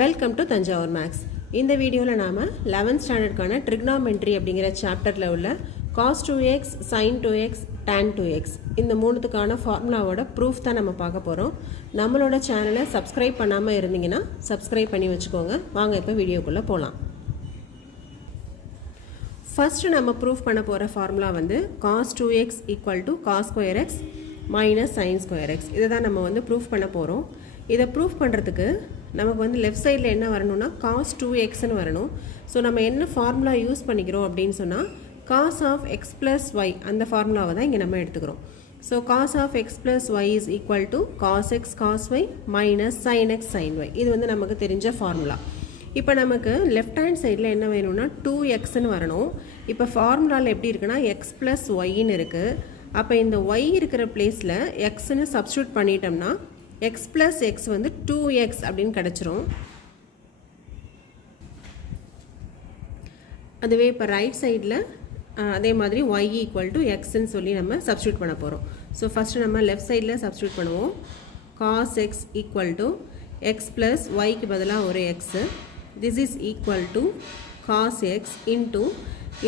Welcome to Thanjavur maths. இந்த வீடியோவில் நாம் 11th ஸ்டாண்டர்டுக்கான ட்ரிக்னாமெண்ட்ரி அப்படிங்கிற சாப்டரில் உள்ள cos 2x, sin 2x, tan 2x இந்த மூணுத்துக்கான ஃபார்முலாவோட ப்ரூஃப் தான் நம்ம பார்க்க போகிறோம். நம்மளோட சேனலை சப்ஸ்கிரைப் பண்ணாமல் இருந்தீங்கன்னா சப்ஸ்கிரைப் பண்ணி வச்சுக்கோங்க. வாங்க இப்போ வீடியோக்குள்ளே போகலாம். ஃபஸ்ட்டு நம்ம ப்ரூஃப் பண்ண போகிற ஃபார்முலா வந்து cos 2x equal to cos square x minus sign square x. இதை தான் நம்ம வந்து ப்ரூஃப் பண்ண போகிறோம். இதை ப்ரூஃப் பண்ணுறதுக்கு நமக்கு வந்து லெஃப்ட் சைடில் என்ன வரணும்னா cos 2xன்னு வரணும். ஸோ நம்ம என்ன ஃபார்முலா யூஸ் பண்ணிக்கிறோம் அப்படின்னு சொன்னால் cos of x plus y அந்த ஃபார்முலாவை தான் இங்கே நம்ம எடுத்துக்கிறோம். So cos of x plus y is equal to cos x cos y minus sin x sin y. இது வந்து நமக்கு தெரிஞ்ச ஃபார்முலா. இப்போ நமக்கு லெஃப்ட் ஹேண்ட் சைடில் என்ன வேணும்னா 2xன்னு வரணும். இப்போ ஃபார்முலாவில் எப்படி இருக்குன்னா எக்ஸ் ப்ளஸ் ஒய்ன்னு இருக்குது. அப்போ இந்த ஒய் இருக்கிற பிளேஸில் எக்ஸ்ன்னு சப்ஸ்டியூட் பண்ணிட்டோம்னா எக்ஸ் ப்ளஸ் எக்ஸ் வந்து 2x அப்படின்னு கிடச்சிரும். அதுவே இப்போ ரைட் சைடில் அதே மாதிரி y ஈக்குவல் டு எக்ஸ்ன்னு சொல்லி நம்ம சப்ஸ்டியூட் பண்ண போகிறோம். ஸோ ஃபஸ்ட்டு நம்ம லெஃப்ட் சைடில் சப்ஸ்டியூட் பண்ணுவோம். cos x equal to x plus ஒய்க்கு பதிலாக ஒரு x. This is equal to cos x into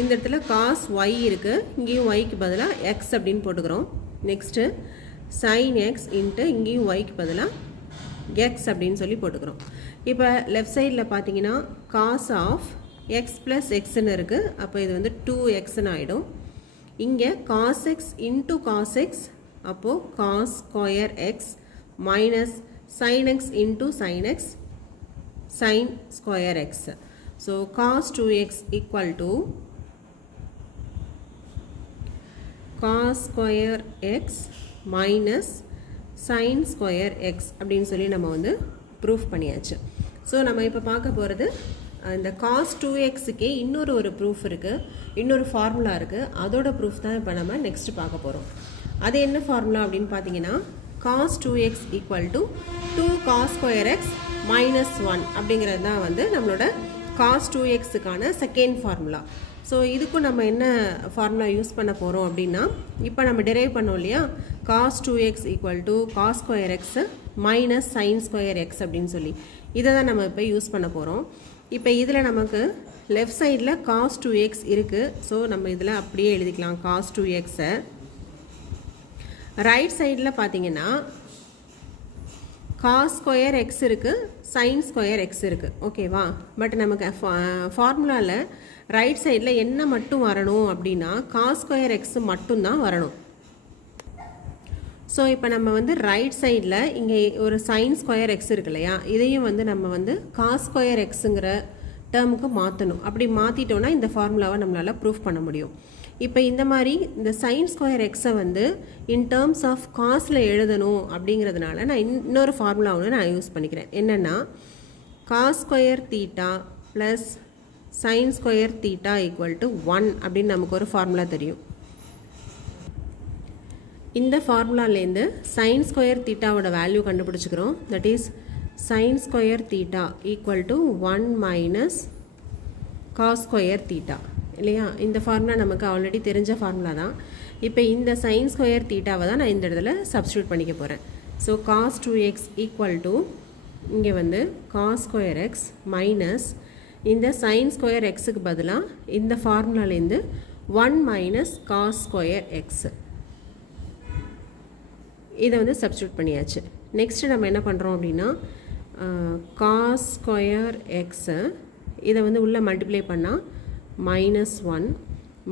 இந்த இடத்துல cos y இருக்குது, இங்கேயும் yக்கு பதிலாக எக்ஸ் அப்படின்னு போட்டுக்கிறோம். நெக்ஸ்ட்டு sin x இன்ட்டு இங்கேயும் yக்கு பதிலாக எக்ஸ் அப்படின்னு சொல்லி போட்டுக்கிறோம். இப்போ லெஃப்ட் சைடில் பார்த்தீங்கன்னா cos ஆஃப் எக்ஸ் ப்ளஸ் எக்ஸ்ன்னு இருக்குது. அப்போ இது வந்து 2xன்னு ஆகிடும். இங்கே cos x into cos x, அப்போது cos square x minus sin x into sin x sin square X. So cos 2x equal to cos square x minus sign square x அப்படின்னு சொல்லி நம்ம வந்து ப்ரூஃப் பண்ணியாச்சு. ஸோ நம்ம இப்போ பார்க்க போகிறது இந்த cos 2xக்கே இன்னொரு ப்ரூஃப் இருக்குது, இன்னொரு ஃபார்முலா இருக்குது. அதோட ப்ரூஃப் தான் இப்போ நம்ம நெக்ஸ்ட் பார்க்க போகிறோம். அது என்ன ஃபார்முலா அப்படின்னு பார்த்தீங்கன்னா cos 2x equal to 2 cos square x minus 1 அப்படிங்கிறது தான் வந்து நம்மளோட cos 2xக்கான செகண்ட் ஃபார்முலா. ஸோ இதுக்கும் நம்ம என்ன ஃபார்முலா யூஸ் பண்ண போகிறோம் அப்படின்னா இப்போ நம்ம டெரைவ் பண்ணோம் இல்லையா, cos 2x equal to cos square x minus sign square x அப்படின்னு சொல்லி இதை தான் நம்ம இப்போ யூஸ் பண்ண போகிறோம். இப்போ இதில் நமக்கு லெஃப்ட் சைடில் cos 2x இருக்குது. ஸோ நம்ம இதில் அப்படியே எழுதிக்கலாம் cos 2xை. ரைட் சைடில் பார்த்தீங்கன்னா cos ஸ்கொயர் எக்ஸ் இருக்குது, சைன் ஸ்கொயர் எக்ஸ் இருக்குது. ஓகேவா? பட் நமக்கு ஃபார்முலாவில் ரைட் சைடில் என்ன மட்டும் வரணும் அப்படின்னா cos ஸ்கொயர் எக்ஸ் மட்டும்தான் வரணும். ஸோ இப்போ நம்ம வந்து ரைட் சைடில் இங்கே ஒரு சைன் ஸ்கொயர் எக்ஸ் இருக்கு இல்லையா, இதையும் வந்து நம்ம வந்து cos ஸ்கொயர் எக்ஸுங்கிற டேர்முக்கு மாற்றணும். அப்படி மாற்றிட்டோன்னா இந்த ஃபார்முலாவை நம்மளால் ப்ரூஃப் பண்ண முடியும். இப்போ இந்த மாதிரி இந்த சைன் ஸ்கொயர் எக்ஸை வந்து இன் டேர்ம்ஸ் ஆஃப் காஸில் எழுதணும் அப்படிங்கிறதுனால நான் இன்னொரு ஃபார்முலா ஒன்று நான் யூஸ் பண்ணிக்கிறேன். என்னென்னா cos square theta plus sign square theta equal to 1 அப்படின்னு நமக்கு ஒரு ஃபார்முலா தெரியும். இந்த ஃபார்முலாலேருந்து சைன் ஸ்கொயர் தீட்டாவோட வேல்யூ கண்டுபிடிச்சிக்கிறோம். That is sine square theta equal to 1 minus cos square theta இல்லையா. இந்த ஃபார்முலா நமக்கு ஆல்ரெடி தெரிஞ்ச ஃபார்முலா தான். இப்போ இந்த சைன் ஸ்கொயர் தீட்டாவை தான் நான் இந்த இடத்துல சப்ஸ்டியூட் பண்ணிக்க போகிறேன். So cos 2x equal to இங்கே வந்து cos ஸ்கொயர் எக்ஸ் மைனஸ் இந்த சைன் ஸ்கொயர் எக்ஸுக்கு பதிலாக இந்த ஃபார்முலாலேருந்து 1 மைனஸ் காஸ் ஸ்கொயர் எக்ஸ் இதை வந்து சப்ஸ்டியூட் பண்ணியாச்சு. நெக்ஸ்ட்டு நம்ம என்ன பண்ணுறோம் அப்படின்னா cos ஸ்கொயர் எக்ஸை இதை வந்து உள்ளே மல்டிப்ளை பண்ணால் -1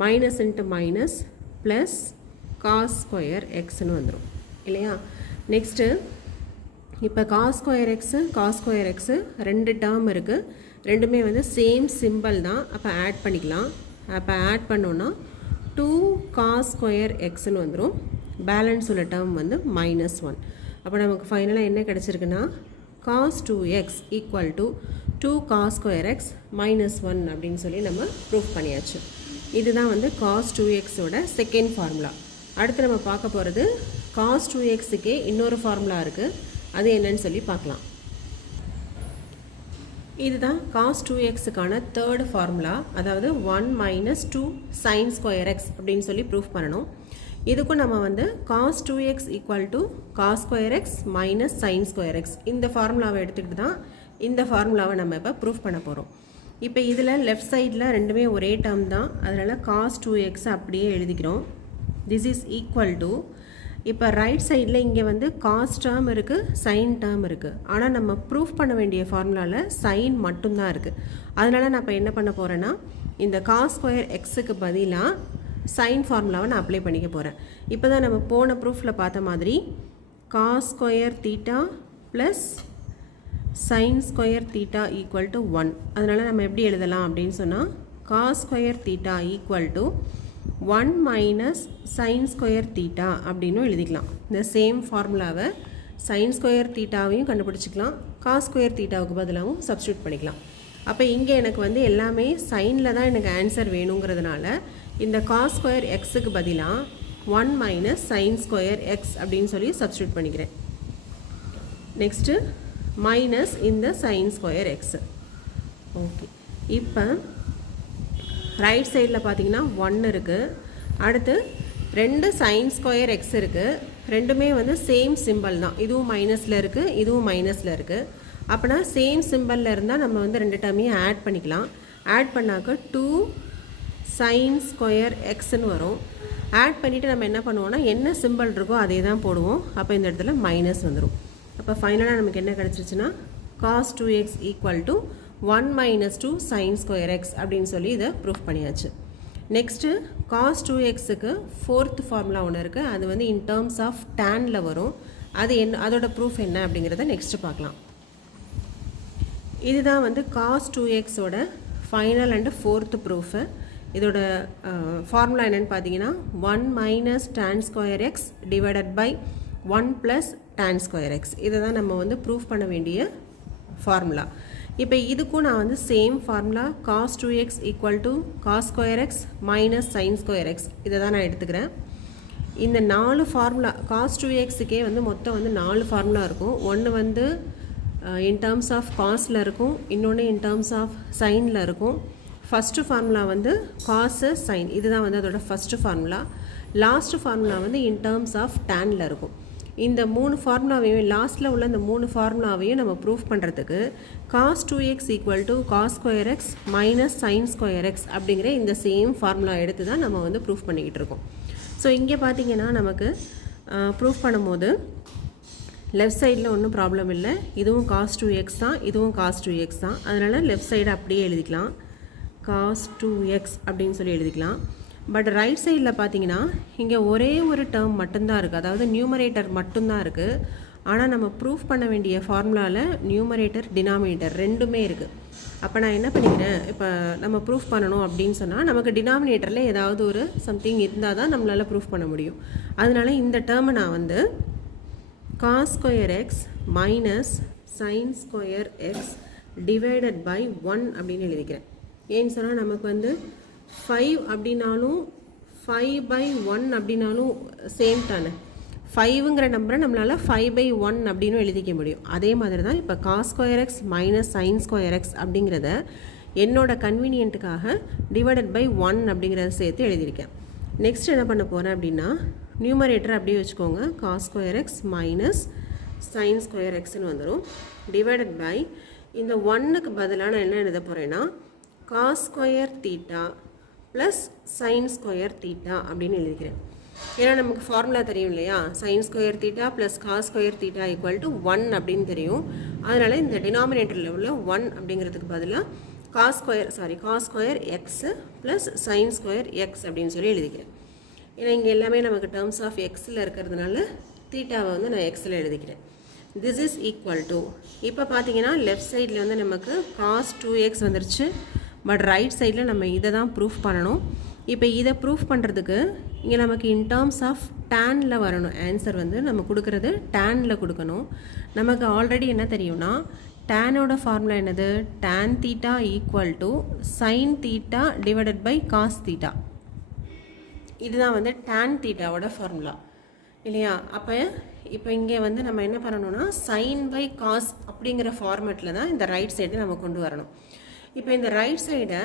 minus into minus plus cos square எக்ஸ்ன்னு வந்துடும் இல்லையா. நெக்ஸ்ட்டு இப்போ cos ஸ்கொயர் எக்ஸு ரெண்டு டேர்ம் இருக்குது, ரெண்டுமே வந்து சேம் சிம்பிள் தான். அப்போ ஆட் பண்ணிக்கலாம். அப்போ ஆட் பண்ணோன்னா 2 cos ஸ்கொயர் எக்ஸ்ன்னு வந்துடும். பேலன்ஸ் உள்ள டேர்ம் வந்து -1. அப்போ நமக்கு ஃபைனலாக என்ன கிடச்சிருக்குன்னா cos 2x equal to 2 cos square X -1 அப்படின்னு சொல்லி நம்ம ப்ரூஃப் பண்ணியாச்சு. இதுதான் வந்து cos 2xோட செகண்ட் ஃபார்முலா. அடுத்து நம்ம பார்க்க போகிறது cos 2xக்கே இன்னொரு ஃபார்முலா இருக்குது. அது என்னன்னு சொல்லி பார்க்கலாம். இதுதான் cos 2xக்கான தேர்ட் ஃபார்முலா. அதாவது 1 மைனஸ் 2 சைன் ஸ்கொயர் எக்ஸ் அப்படின்னு சொல்லி ப்ரூஃப் பண்ணணும். இதுக்கும் நம்ம வந்து cos 2x equal to cos square x minus sign square X இந்த ஃபார்முலாவை எடுத்துக்கிட்டு தான் இந்த ஃபார்முலாவை நம்ம இப்போ ப்ரூஃப் பண்ண போகிறோம். இப்போ இதில் லெஃப்ட் சைடில் ரெண்டுமே ஒரே டேர்ம் தான், அதனால் cos 2x அப்படியே எழுதிக்கிறோம். திஸ் இஸ் ஈக்குவல் டு, இப்போ ரைட் சைடில் இங்கே வந்து காஸ் டேர்ம் இருக்குது, சைன் டேர்ம் இருக்குது. ஆனால் நம்ம ப்ரூஃப் பண்ண வேண்டிய ஃபார்முலாவில் சைன் மட்டும்தான் இருக்குது. அதனால் நான் இப்போ என்ன பண்ண போகிறேன்னா, இந்த காஸ் ஸ்கொயர் எக்ஸுக்கு பதிலாக சைன் ஃபார்முலாவை நான் அப்ளை பண்ணிக்க போகிறேன். இப்போ தான் நம்ம போன ப்ரூஃபில் பார்த்த மாதிரி cos square theta plus sign square theta equal to 1. அதனால் நம்ம எப்படி எழுதலாம் அப்படின்னு சொன்னால், cos square theta equal to 1 minus sign square theta அப்படின்னு எழுதிக்கலாம். இந்த சேம் ஃபார்முலாவை சைன் ஸ்கொயர் தீட்டாவையும் கண்டுபிடிச்சிக்கலாம், காஸ் ஸ்கொயர் தீட்டாவுக்கு பதிலாகவும் சப்ஸ்டியூட் பண்ணிக்கலாம். அப்போ இங்கே எனக்கு வந்து எல்லாமே சைனில் தான் எனக்கு ஆன்சர் வேணுங்கிறதுனால இந்த காஸ் ஸ்கொயர் எக்ஸுக்கு பதிலாக 1 மைனஸ் சைன் ஸ்கொயர் எக்ஸ் அப்படின்னு சொல்லி சப்ஸ்டியூட் பண்ணிக்கிறேன். நெக்ஸ்ட்டு மைனஸ் இந்த சைன் ஸ்கொயர் எக்ஸு. ஓகே, இப்போ ரைட் சைடில் பார்த்தீங்கன்னா 1 இருக்குது, அடுத்து 2 சைன் ஸ்கொயர் எக்ஸ் இருக்குது. ரெண்டுமே வந்து சேம் சிம்பிள் தான், இதுவும் மைனஸில் இருக்குது, இதுவும் மைனஸில் இருக்குது. அப்போனா சேம் சிம்பிளில் இருந்தால் நம்ம வந்து ரெண்டு டேர்மையும் ஆட் பண்ணிக்கலாம். ஆட் பண்ணாக்க 2 சைன் ஸ்கொயர் எக்ஸ்ன்னு வரும். ஆட் பண்ணிவிட்டு நம்ம என்ன பண்ணுவோம்னா, என்ன சிம்பிள் இருக்கோ அதே தான் போடுவோம். அப்போ இந்த இடத்துல மைனஸ் வந்துடும். அப்போ ஃபைனலாக நமக்கு என்ன கிடச்சிருச்சுன்னா, cos 2x equal to 1 minus 2 sign square x அப்படின்னு சொல்லி இதை ப்ரூஃப் பண்ணியாச்சு. நெக்ஸ்ட்டு cos 2xக்கு ஃபோர்த் ஃபார்முலா ஒன்று இருக்குது, அது வந்து இன் டேர்ம்ஸ் ஆஃப் டேனில் வரும். அது என்ன, அதோட ப்ரூஃப் என்ன அப்படிங்கிறத நெக்ஸ்ட்டு பார்க்கலாம். இதுதான் வந்து cos 2xோட ஃபைனல் அண்டு ஃபோர்த்து ப்ரூஃபு. இதோட ஃபார்முலா என்னென்னு பார்த்தீங்கன்னா, 1 minus tan square x divided by 1 plus tan square x. இதை தான் நம்ம வந்து ப்ரூஃப் பண்ண வேண்டிய ஃபார்முலா. இப்போ இதுக்கும் நான் வந்து same formula cos 2x equal to cos square x minus sign square x இதை தான் நான் எடுத்துக்கிறேன். இந்த 4 ஃபார்முலா cos 2xக்கே வந்து மொத்தம் வந்து 4 ஃபார்முலா இருக்கும். ஒன்று வந்து இன் டேர்ம்ஸ் ஆஃப் காஸில் இருக்கும், இன்னொன்று இன் டேர்ம்ஸ் ஆஃப் சைனில் இருக்கும். ஃபஸ்ட்டு ஃபார்முலா வந்து காஸு சைன், இதுதான் வந்து அதோட ஃபஸ்ட்டு ஃபார்முலா. லாஸ்ட்டு ஃபார்முலா வந்து இன் டேர்ம்ஸ் ஆஃப் டேனில் இருக்கும். இந்த 3 ஃபார்முலாவையும் லாஸ்ட்டில் உள்ள இந்த 3 ஃபார்முலாவையும் நம்ம ப்ரூஃப் பண்ணுறதுக்கு cos 2x equal to cos square x minus sign square x அப்படிங்கிற இந்த சேம் ஃபார்முலா எடுத்து தான் நம்ம வந்து ப்ரூஃப் பண்ணிக்கிட்டு இருக்கோம். ஸோ இங்கே பார்த்தீங்கன்னா நமக்கு ப்ரூஃப் பண்ணும்போது லெஃப்ட் சைடில் ஒன்றும் ப்ராப்ளம் இல்லை, இதுவும் cos 2x தான், இதுவும் cos 2x தான். அதனால் லெஃப்ட் சைடு அப்படியே எழுதிக்கலாம், cos 2x அப்படின்னு சொல்லி எழுதிக்கலாம். பட் ரைட் சைடில் பார்த்தீங்கன்னா இங்கே ஒரே ஒரு டேர்ம் மட்டும்தான் இருக்குது, அதாவது நியூமரேட்டர் மட்டும்தான் இருக்குது. ஆனால் நம்ம ப்ரூஃப் பண்ண வேண்டிய ஃபார்முலாவில் நியூமரேட்டர் டினாமினேட்டர் ரெண்டுமே இருக்குது. அப்போ நான் என்ன பண்ணிக்கிறேன், இப்போ நம்ம ப்ரூஃப் பண்ணணும் அப்படின்னு சொன்னால் நமக்கு டினாமினேட்டரில் ஏதாவது ஒரு சம்திங் இருந்தால் தான் நம்மளால் ப்ரூஃப் பண்ண முடியும். அதனால இந்த டேர்மை நான் வந்து cos square x minus sign square x divided by 1 அப்படின்னு எழுதிக்கிறேன். ஏன்னு சொன்னால் நமக்கு வந்து 5 அப்படின்னாலும் 5/1 அப்படின்னாலும் சேம் தானே. 5ங்கிற நம்பரை நம்மளால் 5/1 அப்படின்னு எழுதிக்க முடியும். அதே மாதிரி தான் இப்போ cos square x minus sign square x அப்படிங்கிறத என்னோட கன்வீனியன்ட்டுக்காக டிவைடட் பை 1 அப்படிங்கிறத சேர்த்து எழுதியிருக்கேன். நெக்ஸ்ட் என்ன பண்ண போகிறேன் அப்படின்னா, நியூமரேட்டர் அப்படியே வச்சுக்கோங்க, cos square x minus sign square எக்ஸ்ன்னு வந்துடும். டிவைடட் பை இந்த 1க்கு பதிலாக நான் என்ன எழுத போகிறேன்னா, cos square theta plus sign square theta அப்படின்னு எழுதிக்கிறேன். ஏன்னா நமக்கு ஃபார்முலா தெரியும் இல்லையா, sin square theta plus cos square theta equal to 1 அப்படின்னு தெரியும். அதனால் இந்த டினாமினேட்டரில் உள்ள 1 அப்படிங்கிறதுக்கு பதிலாக cos square x plus sign square x அப்படின்னு சொல்லி எழுதிக்கிறேன். ஏன்னா இங்கே எல்லாமே நமக்கு டேர்ம்ஸ் ஆஃப் எக்ஸில் இருக்கிறதுனால தீட்டாவை வந்து நான் எக்ஸில் எழுதிக்கிறேன். திஸ் இஸ் ஈக்குவல் டு, இப்போ பார்த்தீங்கன்னா லெஃப்ட் சைடில் வந்து நமக்கு காஸ் 2x வந்துருச்சு. பட் ரைட் சைடில் நம்ம இதை தான் ப்ரூஃப் பண்ணணும். இப்போ இதை ப்ரூஃப் பண்ணுறதுக்கு இங்கே நமக்கு இன் டேர்ம்ஸ் ஆஃப் டேனில் வரணும். ஆன்சர் வந்து நம்ம கொடுக்குறது டேனில் கொடுக்கணும். நமக்கு ஆல்ரெடி என்ன தெரியும்னா, டேனோட ஃபார்முலா என்னது, tan theta equal to sin theta divided by cos theta. இதுதான் வந்து டேன் தீட்டாவோட ஃபார்முலா இல்லையா. அப்போ இப்போ இங்கே வந்து நம்ம என்ன பண்ணணும்னா, சைன் பை காஸ் அப்படிங்கிற ஃபார்மேட்டில் தான் இந்த ரைட் சைடை நம்ம கொண்டு வரணும். இப்போ இந்த ரைட் சைடை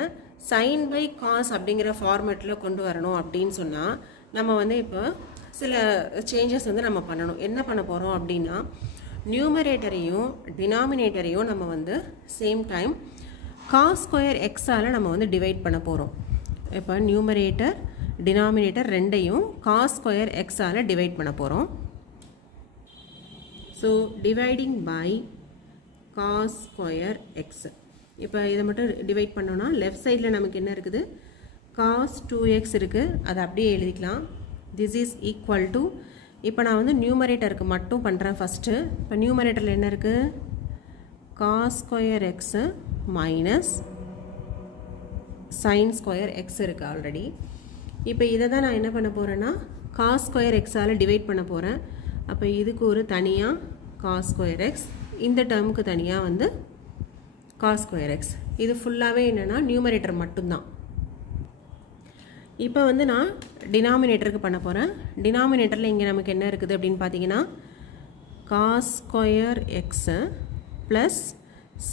சைன் பை காஸ் அப்படிங்கிற ஃபார்மேட்டில் கொண்டு வரணும் அப்படின்னு சொன்னால் நம்ம வந்து இப்போ சில சேஞ்சஸ் வந்து நம்ம பண்ணணும். என்ன பண்ண போகிறோம் அப்படின்னா, நியூமரேட்டரையும் டினாமினேட்டரையும் நம்ம வந்து சேம் டைம் காஸ் ஸ்கொயர் எக்ஸால் நம்ம வந்து டிவைட் பண்ண போகிறோம். இப்போ நியூமரேட்டர் டினாமினேட்டர் ரெண்டையும் காஸ் ஸ்கொயர் எக்ஸால் டிவைட் பண்ண போகிறோம். So dividing by cos square x. இப்போ இதை மட்டும் டிவைட் பண்ணோன்னா லெஃப்ட் சைடில் நமக்கு என்ன இருக்குது, காஸ் 2x இருக்குது, அதை அப்படியே எழுதிக்கலாம். திஸ் இஸ் ஈக்குவல் டு, இப்போ நான் வந்து நியூமரேட்டருக்கு மட்டும் பண்ணுறேன் ஃபஸ்ட்டு. இப்போ நியூமரேட்டரில் என்ன இருக்குது, cos square x minus sign square x இருக்குது ஆல்ரெடி. இப்போ இதை தான் நான் என்ன பண்ண போகிறேன்னா காஸ் ஸ்கொயர் எக்ஸால் டிவைட் பண்ண போகிறேன். அப்போ இதுக்கு ஒரு தனியாக காஸ் ஸ்கொயர் எக்ஸ், இந்த டேர்முக்கு தனியாக வந்து காஸ் ஸ்கொயர் எக்ஸ். இது ஃபுல்லாகவே என்னென்னா நியூமரேட்டர் மட்டும்தான். இப்போ வந்து நான் டினாமினேட்டருக்கு பண்ண போகிறேன். டினாமினேட்டரில் இங்கே நமக்கு என்ன இருக்குது அப்படின்னு பார்த்தீங்கன்னா cos square x plus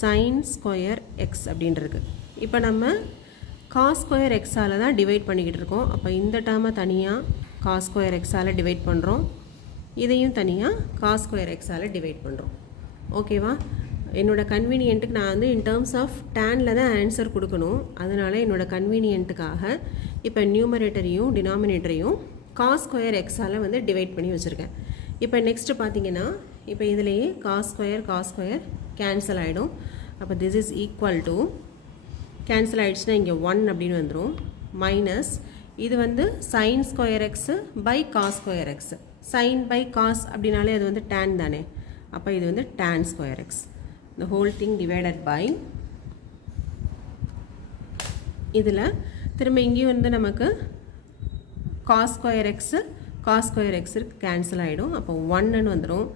sign square x அப்படின்றது. இப்போ நம்ம காஸ் ஸ்கொயர் எக்ஸால் தான் டிவைட் பண்ணிக்கிட்டு இருக்கோம். அப்போ இந்த டேர்மை தனியாக காஸ் ஸ்கொயர் எக்ஸால் டிவைட் பண்ணுறோம், இதையும் தனியாக காஸ் ஸ்கொயர் எக்ஸால் டிவைட் பண்ணுறோம். ஓகேவா? என்னோடய கன்வீனியன்ட்டுக்கு நான் வந்து இன் டேர்ம்ஸ் ஆஃப் டேனில் தான் ஆன்சர் கொடுக்கணும். அதனால் என்னோடய கன்வீனியன்ட்டுக்காக இப்போ நியூமரேட்டரையும் டினாமினேட்டரையும் காஸ் ஸ்கொயர் எக்ஸால் வந்து டிவைட் பண்ணி வச்சுருக்கேன். இப்போ நெக்ஸ்ட்டு பார்த்தீங்கன்னா இப்போ இதிலேயே காஸ் ஸ்கொயர் கேன்சல் ஆகிடும். அப்போ this is equal to, cancel ஆகிடுச்சுன்னா இங்கே 1 அப்படின்னு வந்துடும், மைனஸ் இது வந்து sine square x by cos square x. Sine by cos அப்படின்னாலே அது வந்து டேன் தானே, அப்போ இது வந்து tan square x. the whole thing divided by, இதில் திரும்ப இங்கேயும் வந்து நமக்கு காஸ் ஸ்கொயர் எக்ஸு கேன்சல் ஆகிடும். அப்போ 1ன்னு வந்துடும்,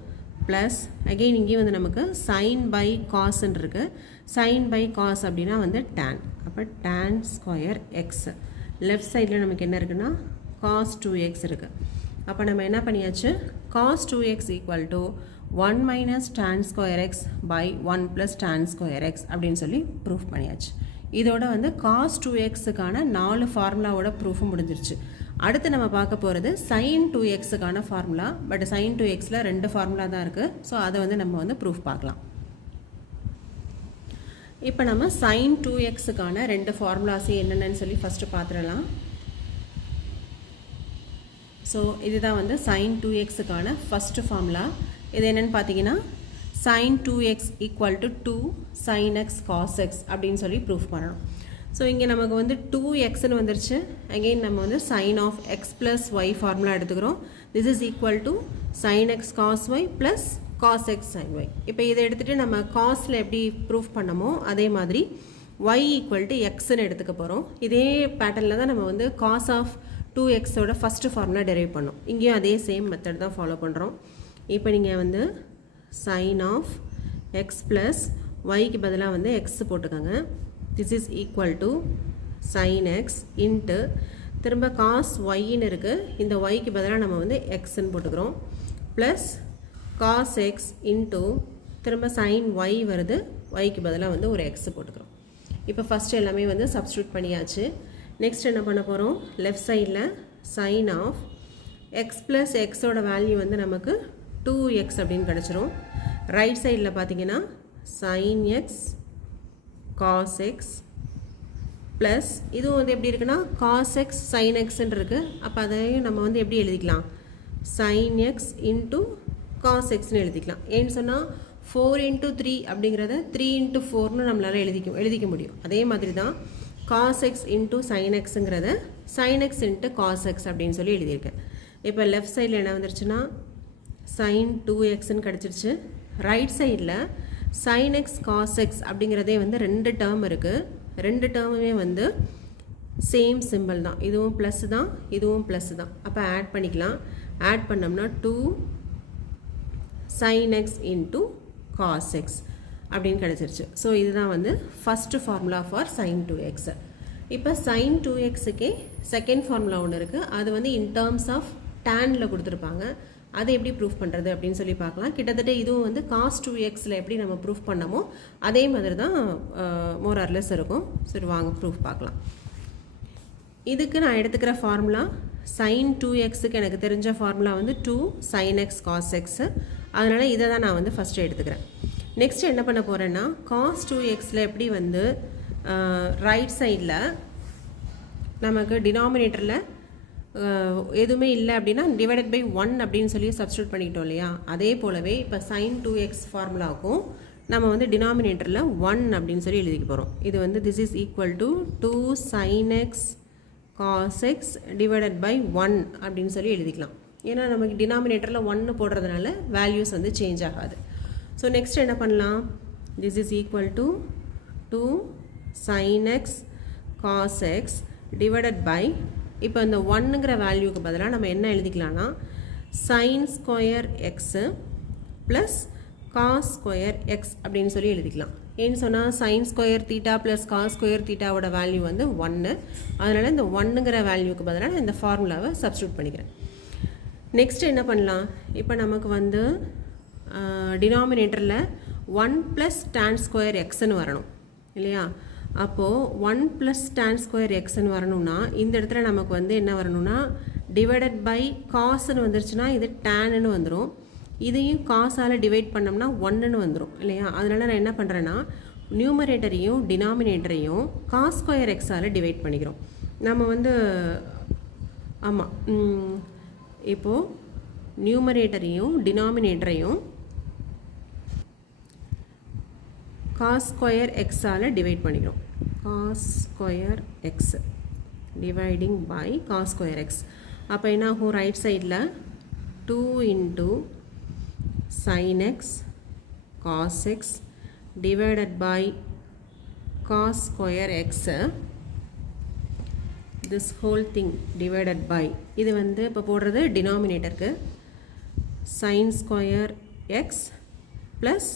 ப்ளஸ் அகெயின் இங்கேயும் வந்து நமக்கு சைன் பை காஸ்ன்னு இருக்குது. சைன் பை காஸ் அப்படின்னா வந்து டேன். அப்போ டேன் ஸ்கொயர் எக்ஸ். லெஃப்ட் சைடில் நமக்கு என்ன இருக்குன்னா காஸ் 2x இருக்குது. அப்போ நம்ம என்ன பண்ணியாச்சு, cos 2x equal to 1 minus tan square x by 1 plus tan square x அப்படின்னு சொல்லி ப்ரூஃப் பண்ணியாச்சு. இதோட வந்து காஸ் 2xக்கான 4 ஃபார்முலாவோட ப்ரூஃபும் முடிஞ்சிருச்சு. அடுத்து நம்ம பார்க்க போகிறது சைன் 2xக்கான ஃபார்முலா. பட் சைன் 2xல 2 ஃபார்முலா தான் இருக்குது. ஸோ அதை வந்து நம்ம வந்து ப்ரூஃப் பார்க்கலாம். இப்போ நம்ம சைன் 2xக்கான 2 ஃபார்முலாஸு என்னென்னு சொல்லி ஃபஸ்ட்டு பார்த்துடலாம். ஸோ இதுதான் வந்து சைன் 2xக்கான ஃபஸ்ட்டு ஃபார்முலா. இது என்னென்னு பார்த்தீங்கன்னா sin 2x equal to 2 sin x cos x அப்படின்னு சொல்லி ப்ரூஃப் பண்ணணும். ஸோ இங்கே நமக்கு வந்து 2xன்னு வந்துருச்சு. அகெயின் நம்ம வந்து sin of x plus y formula எடுத்துக்கிறோம். this is equal to sin x cos y plus cos x sin y. இப்போ இதை எடுத்துகிட்டு நம்ம காஸில் எப்படி ப்ரூஃப் பண்ணமோ அதே மாதிரி y equal to xன்னு எடுத்துக்க போகிறோம். இதே பேட்டர்னில் தான் நம்ம வந்து cos of 2xோட ஃபஸ்ட்டு ஃபார்முலா டெரைவ் பண்ணோம். இங்கேயும் அதே சேம் மெத்தட் தான் ஃபாலோ பண்ணுறோம். இப்போ நீங்கள் வந்து சைன் ஆஃப் எக்ஸ் ப்ளஸ் ஒய்க்கு பதிலாக வந்து எக்ஸ் போட்டுக்கோங்க. This is equal to sin x into திரும்ப காஸ் ஒய்ன்னு இருக்குது, இந்த ஒய்க்கு பதிலாக நம்ம வந்து எக்ஸ்ன்னு போட்டுக்கிறோம், ப்ளஸ் காஸ் எக்ஸ் இன்ட்டு திரும்ப சைன் ஒய் வருது, ஒய்க்கு பதிலாக வந்து ஒரு எக்ஸ் போட்டுக்கிறோம். இப்போ ஃபஸ்ட்டு எல்லாமே வந்து சப்ஸ்டியூட் பண்ணியாச்சு. நெக்ஸ்ட் என்ன பண்ண போகிறோம், லெஃப்ட் சைடில் சைன் ஆஃப் எக்ஸ் ப்ளஸ் எக்ஸோட வேல்யூ வந்து நமக்கு 2x அப்படின்னு கிடச்சிரும். ரைட் சைடில் பார்த்தீங்கன்னா sin x cos x plus இதுவும் வந்து எப்படி இருக்குன்னா காஸ் எக்ஸ் சைன் எக்ஸ்ன்னு இருக்குது. அப்போ அதையும் நம்ம வந்து எப்படி எழுதிக்கலாம், சைன் எக்ஸ் இன்ட்டு காஸ் எக்ஸ்ன்னு எழுதிக்கலாம். ஏன்னு சொன்னால் 4 × 3 அப்படிங்கிறத 3 × 4ன்னு நம்மளால் எழுதிக்க முடியும். அதே மாதிரி தான் காஸ் எக்ஸ் இன்ட்டு சைன் எக்ஸுங்கிறத sine x into cos x அப்படின்னு சொல்லி எழுதியிருக்கேன். இப்போ லெஃப்ட் சைடில் என்ன வந்துருச்சுன்னா sin 2xன்னு கிடச்சிருச்சு. ரைட் சைடில் sin x cos x அப்படிங்கிறதே வந்து 2 டேர்ம் இருக்குது. 2 டேர்முமே வந்து சேம் சிம்பிள் தான், இதுவும் ப்ளஸ் தான் இதுவும் ப்ளஸ் தான். அப்போ ஆட் பண்ணிக்கலாம். ஆட் பண்ணோம்னா 2 sin x into cos x அப்படின்னு கிடச்சிருச்சு. ஸோ இதுதான் வந்து first formula for sin 2x. இப்போ sin 2xக்கே செகண்ட் ஃபார்முலா ஒன்று இருக்குது. அது வந்து இன் டேர்ம்ஸ் ஆஃப் டேனில் கொடுத்துருப்பாங்க. அதை எப்படி ப்ரூஃப் பண்ணுறது அப்படின்னு சொல்லி பார்க்கலாம். கிட்டத்தட்ட இதுவும் வந்து cos 2xல எப்படி நம்ம ப்ரூஃப் பண்ணமோ அதே மாதிரி தான் மோர் ஆர்லெஸ் இருக்கும். சரி வாங்க ப்ரூஃப் பார்க்கலாம். இதுக்கு நான் எடுத்துக்கிற ஃபார்முலா sin 2xக்கு எனக்கு தெரிஞ்ச ஃபார்முலா வந்து 2 sin x cos x. அதனால் இதை தான் நான் வந்து ஃபஸ்ட்டு எடுத்துக்கிறேன். நெக்ஸ்ட் என்ன பண்ண போகிறேன்னா cos 2xல எப்படி வந்து ரைட் சைடில் நமக்கு டினாமினேட்டரில் எதுவுமே இல்லை அப்படின்னா டிவைடட் பை 1 அப்படின்னு சொல்லி சப்ஸ்டியூட் பண்ணிக்கிட்டோம் இல்லையா, அதே போலவே இப்போ sin 2x ஃபார்முலாவுக்கும் நம்ம வந்து டினாமினேட்டரில் 1 அப்படின்னு சொல்லி எழுதிக்க போகிறோம். இது வந்து this is equal to 2 sin x cos x divided by 1 அப்படின்னு சொல்லி எழுதிக்கலாம். ஏன்னா நமக்கு டினாமினேட்டரில் 1 போடுறதுனால வேல்யூஸ் வந்து சேஞ்ச் ஆகாது. ஸோ நெக்ஸ்ட் என்ன பண்ணலாம், this is equal to 2 sin x cos x divided by, இப்போ இந்த 1ங்கிற வேல்யூக்கு பதிலாக நம்ம என்ன எழுதிக்கலாம்னா sin square x plus cos square x அப்படின்னு சொல்லி எழுதிக்கலாம். ஏன்னு சொன்னால் sin square theta plus cos square தீட்டாவோட வேல்யூ வந்து 1, அதனால் இந்த 1ங்கிற வேல்யூக்கு பதிலாக நான் இந்த ஃபார்முலாவை சப்ஸ்டியூட் பண்ணிக்கிறேன். நெக்ஸ்ட் என்ன பண்ணலாம், இப்போ நமக்கு வந்து டினாமினேட்டரில் 1 ப்ளஸ் tan ஸ்கொயர் எக்ஸ்ன்னு வரணும் இல்லையா. அப்போது 1 ப்ளஸ் tan ஸ்கொயர் எக்ஸ்ன்னு வரணும்னா இந்த இடத்துல நமக்கு வந்து என்ன வரணும்னா டிவைடட் பை காசுன்னு வந்துருச்சுன்னா இது டேன்னு வந்துடும், இதையும் காசால் டிவைட் பண்ணோம்னா 1ன்னு வந்துடும் இல்லையா. அதனால் நான் என்ன பண்ணுறேன்னா நியூமரேட்டரையும் டினாமினேட்டரையும் cos ஸ்கொயர் எக்ஸால் டிவைட் பண்ணிக்கிறோம். நம்ம வந்து ஆமாம், இப்போது நியூமரேட்டரையும் டினாமினேட்டரையும் cos ஸ்கொயர் எக்ஸால் டிவைட் பண்ணிக்கிறோம். cos square x dividing by cos square x. அப்போ என்ன ஆகும், ரைட் சைடில் 2 into sin x cos x divided by cos square x, this whole thing divided by, இது வந்து இப்போ போடுறது டினாமினேட்டருக்கு sin square x plus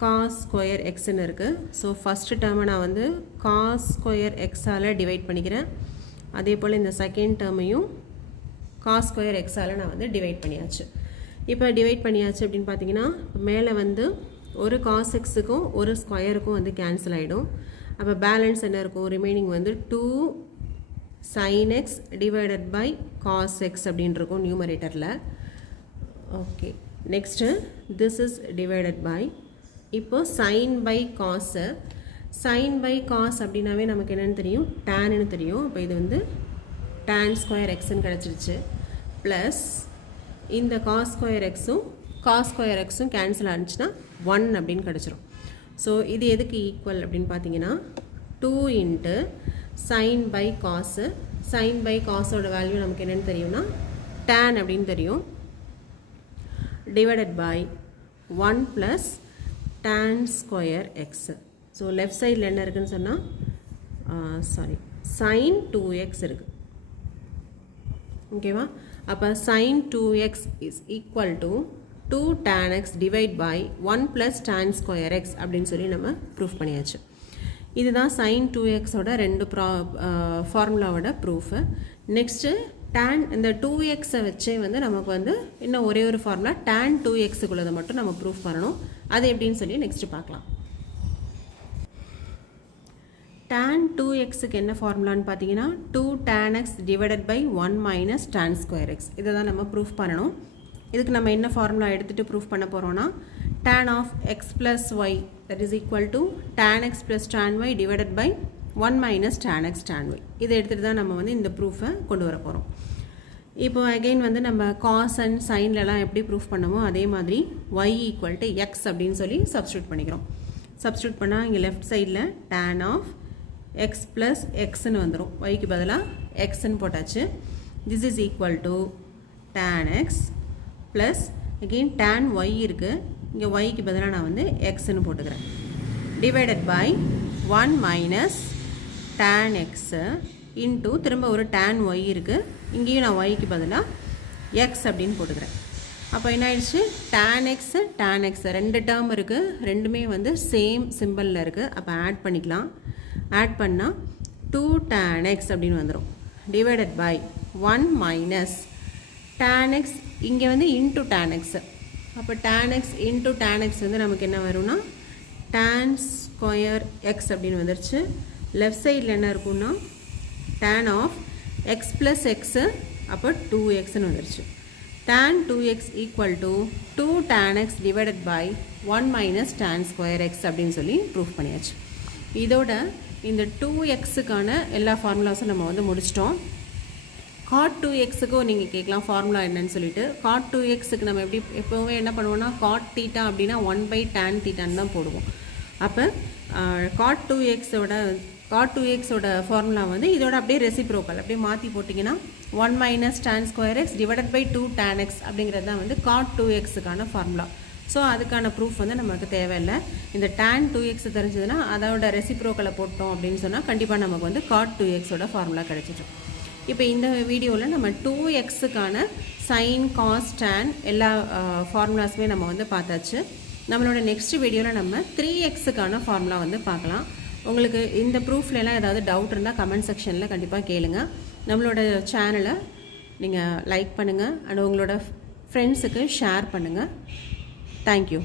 cos square xன்னு இருக்குது. ஸோ ஃபஸ்ட்டு டேர்மை நான் வந்து cos square xஆல் டிவைட் பண்ணிக்கிறேன். அதே போல் இந்த செகண்ட் டேர்மையும் cos square xஆல் நான் வந்து டிவைட் பண்ணியாச்சு. இப்போ டிவைட் பண்ணியாச்சு அப்படின்னு பார்த்தீங்கன்னா மேலே வந்து ஒரு cos xக்கும் ஒரு ஸ்கொயருக்கும் வந்து கேன்சல் ஆகிடும். அப்போ பேலன்ஸ் என்ன இருக்கும், ரிமைனிங் வந்து 2 sin x divided by cos x அப்படின்னு இருக்கும் நியூமரேட்டரில். Okay, next this is divided by, இப்போ sin by cos, sin by cos அப்படின்னாவே நமக்கு என்னென்னு தெரியும், டேன்னு தெரியும். இப்போ இது வந்து tan ஸ்கொயர் எக்ஸ்ன்னு கிடச்சிருச்சு. ப்ளஸ் இந்த cos ஸ்கொயர் எக்ஸும் கேன்சல் ஆனிச்சுன்னா 1 அப்படின்னு கிடச்சிரும். ஸோ இது எதுக்கு ஈக்குவல் அப்படின்னு பார்த்தீங்கன்னா 2 into sin by cos, sin by காசோட வேல்யூ நமக்கு என்னென்னு தெரியும்னா tan அப்படின்னு தெரியும், divided by 1 plus tan square x. So left சைடில் என்ன இருக்குதுன்னு சொன்னால் sin 2x இருக்குது. ஓகேவா, அப்போ sin 2x is equal to 2 tan x divide by 1 plus tan square x அப்படின்னு சொல்லி நம்ம ப்ரூஃப் பண்ணியாச்சு. இதுதான் sin 2xோட ரெண்டு ஃபார்முலாவோட ப்ரூஃபு. நெக்ஸ்ட்டு tan இந்த 2xை வச்சே வந்து நமக்கு வந்து இன்னும் ஒரே ஒரு ஃபார்முலா tan 2xக்குள்ளதை மட்டும் நம்ம ப்ரூஃப் பண்ணணும். அது எப்படின்னு சொல்லி நெக்ஸ்ட்டு பார்க்கலாம். tan 2xக்கு என்ன ஃபார்முலான்னு பார்த்தீங்கன்னா 2 tan x divided by 1 minus tan square x. இதை தான் நம்ம ப்ரூஃப் பண்ணணும். இதுக்கு நம்ம என்ன ஃபார்முலா எடுத்துகிட்டு ப்ரூஃப் பண்ண போகிறோன்னா tan of x plus y that is equal to tan x plus tan y divided by 1 minus tan x tan y. இதை எடுத்துகிட்டு தான் நம்ம வந்து இந்த ப்ரூஃபை கொண்டு வர போகிறோம். இப்போ அகெயின் வந்து நம்ம காஸ் அண்ட் சைன்லலாம் எப்படி ப்ரூஃப் பண்ணமோ அதே மாதிரி y ஈக்குவல் டு எக்ஸ் அப்படின்னு சொல்லி சப்ஸ்டியூட் பண்ணிக்கிறோம். சப்ஸ்டியூட் பண்ணால் இங்கே லெஃப்ட் சைடில் tan ஆஃப் x ப்ளஸ் எக்ஸ்ன்னு வந்துடும், yக்கு பதிலாக எக்ஸ்ன்னு போட்டாச்சு. This is equal to tan x plus again tan y இருக்குது, இங்கே yக்கு பதிலாக நான் வந்து எக்ஸ்ன்னு போட்டுக்கிறேன், divided by 1 minus tan x into திரும்ப ஒரு tan y இருக்குது, இங்கேயும் நான் yக்கு பதிலாக எக்ஸ் அப்படின்னு போட்டுக்கிறேன். அப்போ என்ன ஆயிடுச்சு, tan x ரெண்டு டேர்ம் இருக்குது, ரெண்டுமே வந்து சேம் சிம்பிளில் இருக்குது. அப்போ ஆட் பண்ணிக்கலாம். ஆட் பண்ணால் 2 tan x அப்படின்னு வந்துடும், divided by 1 minus tan x, இங்கே வந்து இன்ட்டு tan x. அப்போ tan x into tan x வந்து நமக்கு என்ன வரும்னா tan ஸ்கொயர் எக்ஸ் அப்படின்னு வந்துருச்சு. லெஃப்ட் சைடில் என்ன இருக்குன்னா tan of x plus x, அப்போ 2xன்னு வந்துருச்சு. tan 2x equal to 2 tan x divided by 1 minus tan square x அப்படின்னு சொல்லி ப்ரூஃப் பண்ணியாச்சு. இதோட இந்த 2xக்கான எல்லா ஃபார்முலாஸும் நம்ம வந்து முடிச்சிட்டோம். cot 2xக்கும் நீங்கள் கேட்கலாம் ஃபார்முலா என்னன்னு சொல்லிட்டு. cot 2xக்கு நம்ம எப்போவுமே என்ன பண்ணுவோம்னா cot theta அப்படின்னா 1 by tan thetaன்னு தான் போடுவோம். அப்போ cot 2xோட ஃபார்முலா வந்து இதோட அப்படியே ரெசிப்ரோக்கல் அப்படியே மாற்றி போட்டிங்கன்னா 1 minus tan square x divided by 2 tan x அப்படிங்கிறது தான் வந்து cot 2xக்கான ஃபார்முலா. ஸோ அதுக்கான ப்ரூஃப் வந்து நமக்கு தேவையில்லை. இந்த tan 2x தெரிஞ்சதுன்னா அதோட ரெசிப்ரோக்கலை போட்டோம் அப்படின்னு சொன்னால் கண்டிப்பாக நமக்கு வந்து cot 2xோட ஃபார்முலா கிடைச்சிடும். இப்போ இந்த வீடியோவில் நம்ம 2xக்கான sin cos tan எல்லா ஃபார்முலாஸுமே நம்ம வந்து பார்த்தாச்சு. நம்மளோட நெக்ஸ்ட் வீடியோவில் நம்ம 3xக்கான ஃபார்முலா வந்து பார்க்கலாம். உங்களுக்கு இந்த ப்ரூஃப்லாம் ஏதாவது டவுட் இருந்தால் கமெண்ட் செக்ஷனில் கண்டிப்பாக கேளுங்க. நம்மளோட சேனலை நீங்கள் லைக் பண்ணுங்கள் அண்ட் உங்களோட ஃப்ரெண்ட்ஸுக்கு ஷேர் பண்ணுங்கள். தேங்க்யூ.